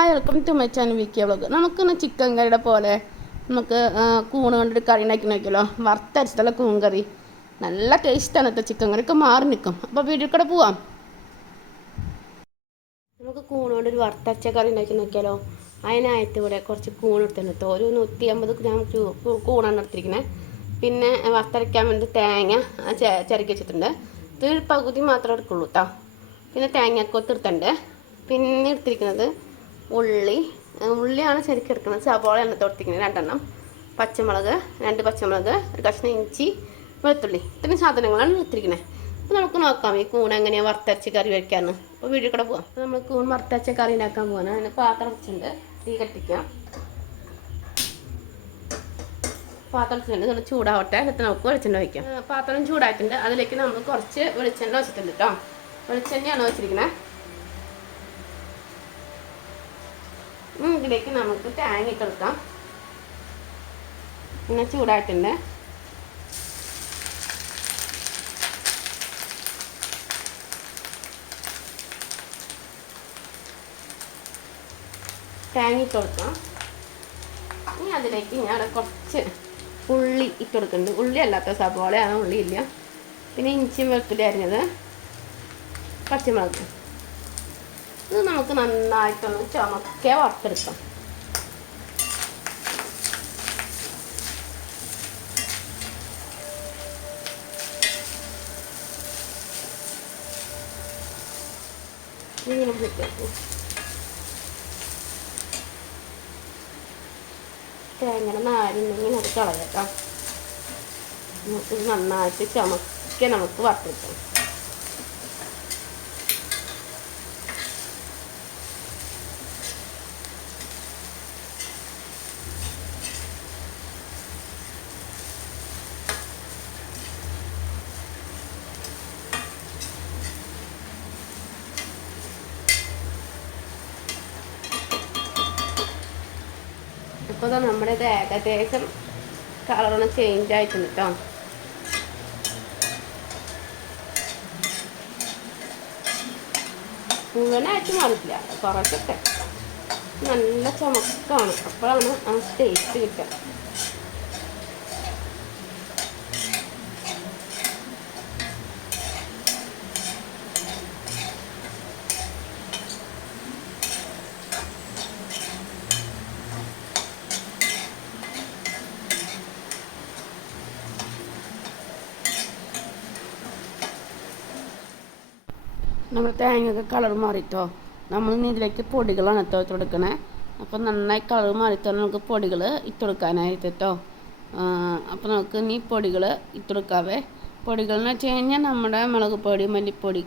Hi welcome to my channel VK vlog vlog നമുക്കിന്ന് chicken കറിയുടെ പോലെ നമുക്ക് കൂണ് കൊണ്ടൊരു കറി ഉണ്ടാക്കി നോക്കിയല്ലോ. വറുത്തരച്ചിട്ടുള്ള കൂൺ കറി നല്ല ടേസ്റ്റാണ് കേട്ടോ ചിക്കൻ കറിയൊക്കെ മാറി നിൽക്കും. അപ്പോൾ വീട്ടിൽ കൂടെ പോവാം. നമുക്ക് കൂണ് കൊണ്ടൊരു വറുത്തരച്ച കറി ഉണ്ടാക്കി നോക്കിയാലോ. അതിനായിട്ട് ഇവിടെ കുറച്ച് കൂൺ എടുത്തിട്ടുണ്ട് ഒരു നൂറ്റി അമ്പത് ഗ്രാം കൂണാണ് എടുത്തിരിക്കുന്നത്. പിന്നെ വറുത്തരയ്ക്കാൻ വേണ്ടി തേങ്ങ ചിരക്കി വെച്ചിട്ടുണ്ട്. ഇത് പകുതി മാത്രമേ എടുക്കുള്ളൂ കേട്ടോ പിന്നെ തേങ്ങ കൊത്തിരുത്തുണ്ട് പിന്നെ എടുത്തിരിക്കുന്നത് ഉള്ളി ഉള്ളിയാണ് ശരിക്കും എടുക്കുന്നത്. സവാളയാണ് തൊടുത്തിരിക്കുന്നത് രണ്ടെണ്ണം. പച്ചമുളക് രണ്ട് പച്ചമുളക് ഒരു കഷ്ണം ഇഞ്ചി വെളുത്തുള്ളി. ഇത്രയും സാധനങ്ങളാണ് എടുത്തിരിക്കുന്നത്. അപ്പോൾ നമുക്ക് നോക്കാം ഈ കൂൺ എങ്ങനെയാണ് വറുത്തരച്ച് കറി വയ്ക്കാമെന്ന് അപ്പോൾ വീട്ടിൽ കൂടെ പോവാം. അപ്പോൾ നമ്മൾ കൂൺ വറുത്തരച്ച കറി ഉണ്ടാക്കാൻ പോവാണ്. അതിന് പാത്രം വെച്ചിട്ടുണ്ട്. തീ കത്തിക്കാം. പാത്രം വെച്ചിട്ടുണ്ട്. ഇതൊന്ന് ചൂടാവട്ടെ. എന്നിട്ട് നമുക്ക് വെളിച്ചെണ്ണ വയ്ക്കാം പാത്രം ചൂടായിട്ടുണ്ട്. അതിലേക്ക് നമ്മൾ കുറച്ച് വെളിച്ചെണ്ണ വെച്ചിട്ടുണ്ട് കേട്ടോ. വെളിച്ചെണ്ണയാണ് വെച്ചിരിക്കുന്നത് ഇതിലേക്ക് നമുക്ക് തേങ്ങ കൊടുക്കാം. പിന്നെ ചൂടായിട്ടുണ്ട്. തേങ്ങ കൊടുക്കാം. ഇനി അതിലേക്ക് ഞാൻ കുറച്ച് ഉള്ളി ഇട്ട് കൊടുക്കുന്നുണ്ട്. ഉള്ളി അല്ലാത്ത സബോളയാണ് ഉള്ളി ഇല്ല. പിന്നെ ഇഞ്ചി വെളുത്തുള്ളി അരിഞ്ഞത് പച്ചമുളക്. ഇത് നമുക്ക് നന്നായിട്ടൊന്ന് ചുമക്കെ വറുത്തെടുക്കാം. ഇങ്ങനെ പിടിക്കും തേങ്ങയുടെ നാരുണ്ടെങ്കിൽ അത് കളയാം നമുക്ക് ഇത് നന്നായിട്ട് ചുമക്കെ നമുക്ക് വറുത്തെടുക്കാം. ദാ നമ്മുടെ ഇത് ഏകദേശം കളറൊന്ന് ചേഞ്ച് ആയിട്ടുണ്ട് കേട്ടോ മുഴുവനായിട്ട് മാറില്ല കുറച്ചൊക്കെ. നല്ല ചുമക്കാണ്. അപ്പോഴാണ് ആ ടേസ്റ്റ് കിട്ടുക. നമ്മുടെ തേങ്ങയൊക്കെ കളർ മാറിയിട്ടോ നമ്മൾ ഇതിലേക്ക് പൊടികളാണ് ഇട്ട് കൊടുക്കണേ അപ്പം നന്നായി കളർ മാറിത്തോ നമുക്ക് പൊടികൾ ഇട്ട് കൊടുക്കാനായിട്ട് കേട്ടോ അപ്പോൾ നമുക്ക് ഇനി പൊടികൾ ഇട്ട് കൊടുക്കാവേ പൊടികൾ എന്ന് വെച്ച് കഴിഞ്ഞാൽ നമ്മുടെ മുളക് പൊടി മല്ലിപ്പൊടി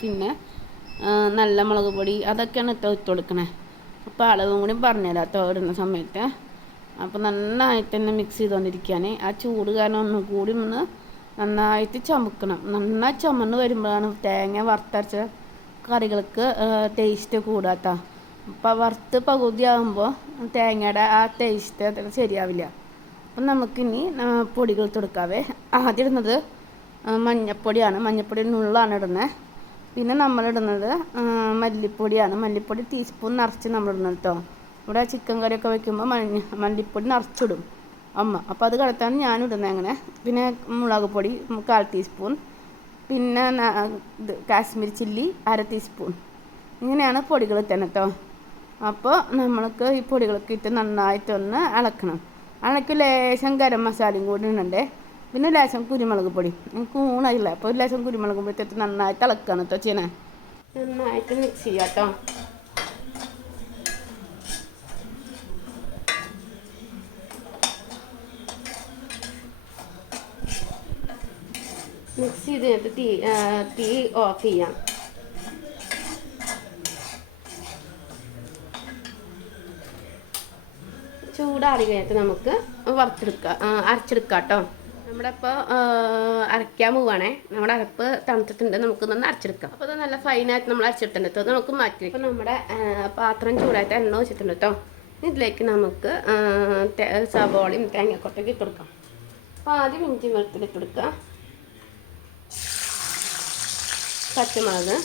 പിന്നെ നല്ല മുളക് പൊടി അതൊക്കെയാണ് ഇട്ട് കൊടുക്കണേ അപ്പോൾ അളവും കൂടി പറഞ്ഞുതരാം കേട്ടോ ഇടുന്ന സമയത്ത്. അപ്പോൾ നന്നായിട്ട് തന്നെ മിക്സ് ചെയ്തുകൊണ്ടിരിക്കുകയാണ്. ആ ചൂട് കാരണം ഒന്നും കൂടി ഒന്ന് നന്നായിട്ട് ചുമക്കണം. നന്നായി ചുമന്ന് വരുമ്പോഴാണ് തേങ്ങ വറുത്തരച്ച കറികൾക്ക് ടേസ്റ്റ് കൂടാത്ത അപ്പോൾ വറുത്ത് പകുതിയാകുമ്പോൾ തേങ്ങയുടെ ആ ടേസ്റ്റ് അത്ര ശരിയാവില്ല. അപ്പം നമുക്കിനി പൊടികൾ തുടക്കാവേ. ആദ്യം ഇടുന്നത് മഞ്ഞപ്പൊടിയാണ്. മഞ്ഞപ്പൊടി നുള്ളാണ് ഇടുന്നത് പിന്നെ നമ്മളിടുന്നത് മല്ലിപ്പൊടിയാണ്. മല്ലിപ്പൊടി ടീസ്പൂൺ നിറച്ച് നമ്മളിടുന്നത് കേട്ടോ ഇവിടെ ചിക്കൻ കറിയൊക്കെ വെക്കുമ്പോൾ മഞ്ഞ മല്ലിപ്പൊടി നിറച്ചിടും. അമ്മ. അപ്പോൾ അത് കടത്താണ് ഞാൻ ഇടുന്നത് അങ്ങനെ. പിന്നെ മുളക് പൊടി കാൽ ടീസ്പൂൺ പിന്നെ ഇത് കാശ്മീരി ചില്ലി അര ടീസ്പൂൺ ഇങ്ങനെയാണ് പൊടികൾ തന്നെ കേട്ടോ അപ്പോൾ നമ്മൾക്ക് ഈ പൊടികളൊക്കെ ഇട്ട് നന്നായിട്ടൊന്ന് ഇളക്കണം ഇളക്കി ലേശം ഗരം മസാലയും കൂടി ഇടണ്ടേ. പിന്നെ ലേശം കുരുമുളക് പൊടി. എനിക്ക് ഊണായില്ല. അപ്പോൾ ലേശം കുരുമുളക് പൊടി ഇട്ടിട്ട് നന്നായിട്ട് ഇളക്കണം കേട്ടോ ചെയ്യണേ. നന്നായിട്ട് മിക്സ് ചെയ്യാം കേട്ടോ മിക്സ് ചെയ്തിട്ട് തീ തീ ഓഫ് ചെയ്യാം. ചൂടാറി കഴിഞ്ഞിട്ട് നമുക്ക് വറുത്തെടുക്കാം അരച്ചെടുക്കാം കേട്ടോ. നമ്മുടെ ഇപ്പോൾ അരയ്ക്കാൻ പോവുകയാണേ നമ്മുടെ അരപ്പ് തണുത്തിട്ടുണ്ട് നമുക്ക് നന്ന് അരച്ചെടുക്കാം. അപ്പോൾ അത് നല്ല ഫൈനായിട്ട് നമ്മൾ അരച്ചെടുത്തിട്ടുണ്ട് കേട്ടോ. നമുക്ക് മാറ്റി. അപ്പോൾ നമ്മുടെ പാത്രം ചൂടായിട്ട് എണ്ണ വെച്ചിട്ടുണ്ട് കേട്ടോ. ഇതിലേക്ക് നമുക്ക് സവോളയും തേങ്ങക്കൊട്ടൊക്കെ ഇട്ട് കൊടുക്കാം. അപ്പോൾ ആദ്യം ഇഞ്ചി വെളുത്തുള്ളി ഇട്ട് പച്ചമുളക്.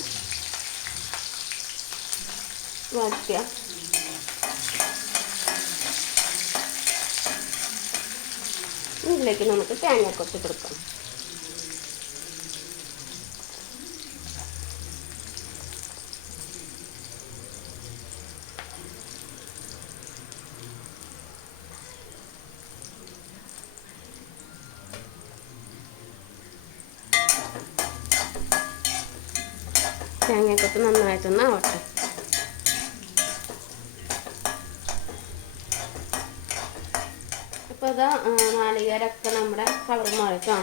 വഴറ്റുക ഇതിലേക്ക് നമുക്ക് തേങ്ങ കുറച്ച് കൊടുക്കാം. തേങ്ങക്കൊത്ത് നന്നായിട്ടൊന്ന് ആവട്ടെ. ഇപ്പോൾ ഇതാ നാളികേരമൊക്കെ നമ്മുടെ കളർ മാറിക്കാം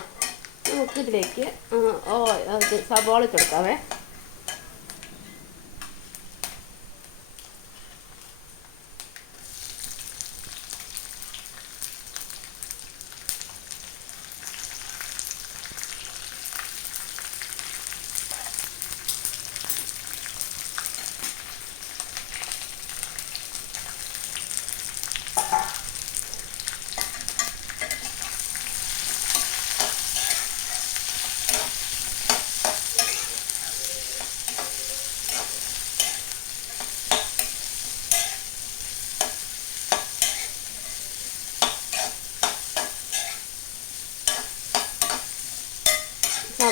നമുക്ക് ഇതിലേക്ക് സബോള ഇട്ട്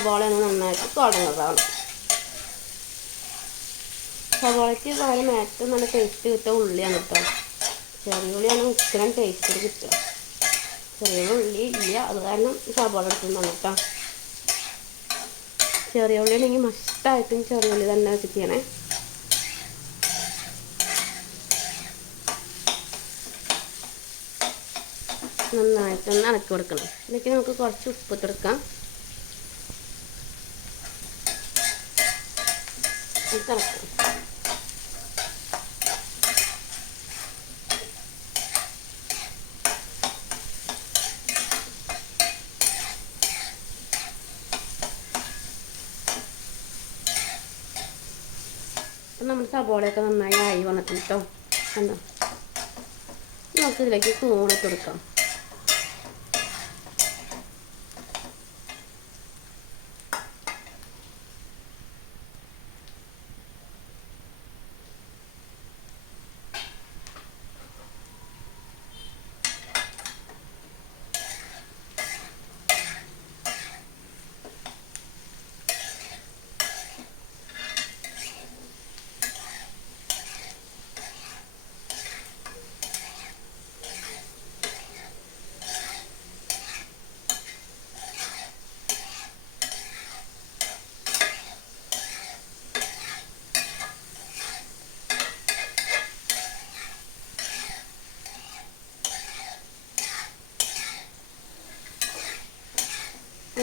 സബോള ഒന്ന് നന്നായിട്ട് തുടങ്ങുന്നതാണ്. സവാളയ്ക്ക് പകരം ഏറ്റവും നല്ല ടേസ്റ്റ് കിട്ടുക ഉള്ളിയാണ് കേട്ടോ ചെറിയ ഉള്ളിയാണ് ഇത്രയും ടേസ്റ്റ് കിട്ടുക. ചെറിയ ഉള്ളി ഇല്ല അത് കാരണം സവാള എടുക്കുന്നതാണ് കേട്ടോ ചെറിയ ഉള്ളി ആണെങ്കിൽ മസ്റ്റായിട്ടും ചെറിയ ഉള്ളി തന്നെ വെച്ച് ചെയ്യണേ നന്നായിട്ടൊന്ന് ഇളക്കി കൊടുക്കണം. ഇതൊക്കെ നമുക്ക് കുറച്ച് ഉപ്പ് ഇട്ടെടുക്കാം തിളക്കും നമ്മുടെ സബോളയൊക്കെ നന്നായി ആയി വന്നിട്ടുണ്ട് കേട്ടോ കണ്ടോ? നമുക്ക് ഇതിലേക്ക് കൂണിട്ട് കൊടുക്കാം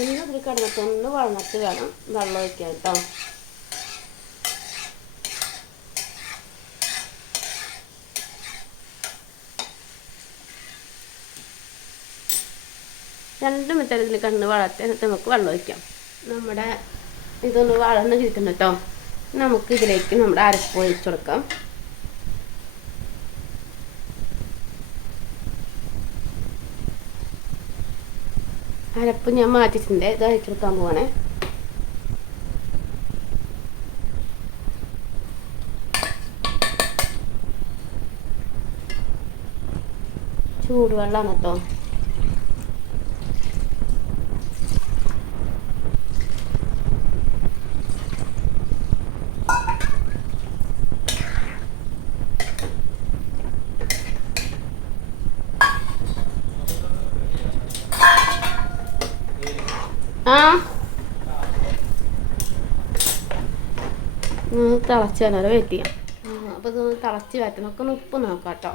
ഒന്ന് ഇതിൽ കിടന്നിട്ട് ഒന്ന് വളർന്നിട്ട് വേണം വെള്ളം ഒഴിക്കാൻ കേട്ടോ രണ്ട് മിനിറ്റ് ഇതിൽ കണ്ണ് വളർത്തി എന്നിട്ട് നമുക്ക് വെള്ളം ഒഴിക്കാം. നമ്മുടെ ഇതൊന്ന് വളർന്ന് കിട്ടുന്നു കേട്ടോ നമുക്ക് ഇതിലേക്ക് നമ്മുടെ അരപ്പ് ഒഴിച്ചു കൊടുക്കാം. അരപ്പ് ഞാൻ മാറ്റിയിട്ടുണ്ട് ഇത് അയച്ചെടുക്കാൻ പോവാണേ. ചൂടുവെള്ളമാണ് കേട്ടോ. തിളച്ച് വരാതെ വെയിറ്റ് ചെയ്യാം. അപ്പോൾ ഇത് തിളച്ച് വരട്ടെ. നമുക്ക് ഒന്ന് ഉപ്പ് നോക്കാം കേട്ടോ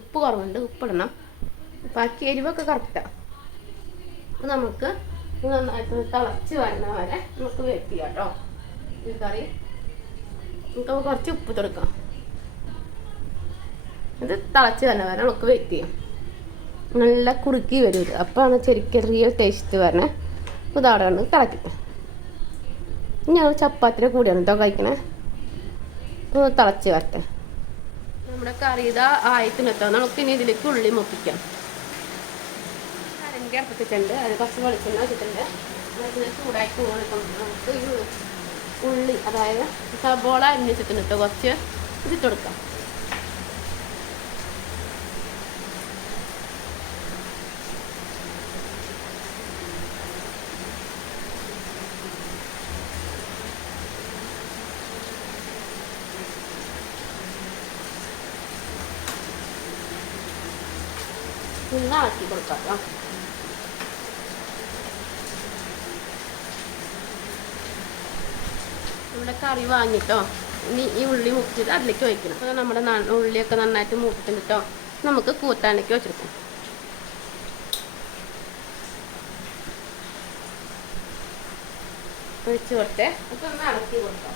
ഉപ്പ് കുറവുണ്ട്. ഉപ്പിടണം ബാക്കി എരിവൊക്കെ കറക്റ്റാണ് അപ്പോൾ നമുക്ക് നന്നായിട്ട് തിളച്ച് വരണ വരെ നമുക്ക് വെയിറ്റ് ചെയ്യാം കേട്ടോ ഈ കറി. നമുക്ക് കുറച്ച് ഉപ്പ് കൊടുക്കാം. ഇത് തിളച്ച് വരണ വരെ നമുക്ക് വെയിറ്റ് ചെയ്യാം. നല്ല കുറുക്കി വരും ഇത് അപ്പോഴാണ് ശരിക്കും റിയൽ ടേസ്റ്റ് വരണേ അപ്പോൾ ഇതവിടെ ഉണ്ട് കിടക്കി ഞാൻ ചപ്പാത്തിയുടെ കൂടെയാണ് കേട്ടോ കഴിക്കണേ. അപ്പോൾ തിളച്ച് വരട്ടെ. നമ്മുടെ കറി ഇതാ ആയത്തിനെത്താം നമുക്ക് ഇനി ഇതിലേക്ക് ഉള്ളി മുപ്പിക്കാം കരണ്ടി അടുപ്പത്തിട്ടുണ്ട് അത് കുറച്ച് വെളിച്ചെണ്ണ വെച്ചിട്ടുണ്ട് ചൂടായി ചൂടാക്കി നമുക്ക് ഉള്ളി അതായത് സബോള അരിഞ്ഞ് വെച്ചിട്ടുണ്ട് കേട്ടോ കുറച്ച് ഇതിട്ട് കൊടുക്കാം. പിന്നെ ആക്കി കൊടുക്കാം കേട്ടോ നമ്മുടെ കറി വാങ്ങിട്ടോ. ഇനി ഈ ഉള്ളി മുക്കിയിട്ട് അതിലേക്ക് വയ്ക്കണം അപ്പോൾ നമ്മുടെ ഉള്ളിയൊക്കെ നന്നായിട്ട് മൂപ്പിട്ടുണ്ട് നമുക്ക് കൂട്ടാനൊക്കെ വെച്ചെടുക്കാം. ഒഴിച്ച് കൊടുത്തേ. അപ്പോൾ ഒന്ന് ഇളക്കി കൊടുക്കാം.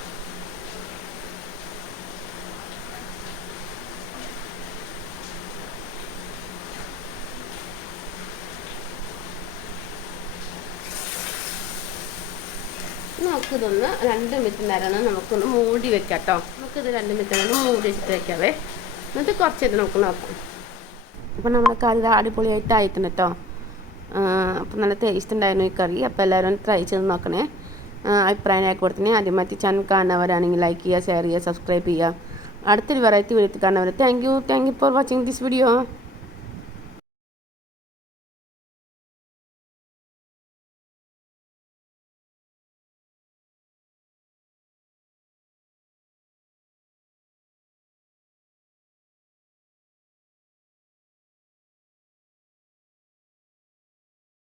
നമുക്കിതൊന്ന് രണ്ട് മിനിറ്റ് നേരം നമുക്കൊന്ന് മൂടി വെക്കാം കേട്ടോ നമുക്കിത് രണ്ട് മിനിറ്റ് നേരം മൂടി വെച്ചിട്ട് വെക്കാവേ. എന്നിട്ട് കുറച്ചിട്ട് നമുക്ക് നോക്കാം. അപ്പോൾ നമ്മുടെ കറി അടിപൊളിയായിട്ട് ആയിട്ടുണ്ട് കേട്ടോ അപ്പോൾ നല്ല ടേസ്റ്റ് ഉണ്ടായിരുന്നു ഈ കറി. അപ്പോൾ എല്ലാവരും ട്രൈ ചെയ്ത് നോക്കണേ. ആ, കൊടുത്തിനെ. ആദ്യം ആദ്യമായിട്ട് ചാനൽ കാണുന്നവരാണെങ്കിൽ ലൈക്ക് ചെയ്യുക ഷെയർ ചെയ്യുക സബ്സ്ക്രൈബ് ചെയ്യുക. അടുത്തൊരു വെറൈറ്റി വീട്ടിൽ കാണുന്നവർ thank you thank you for watching this video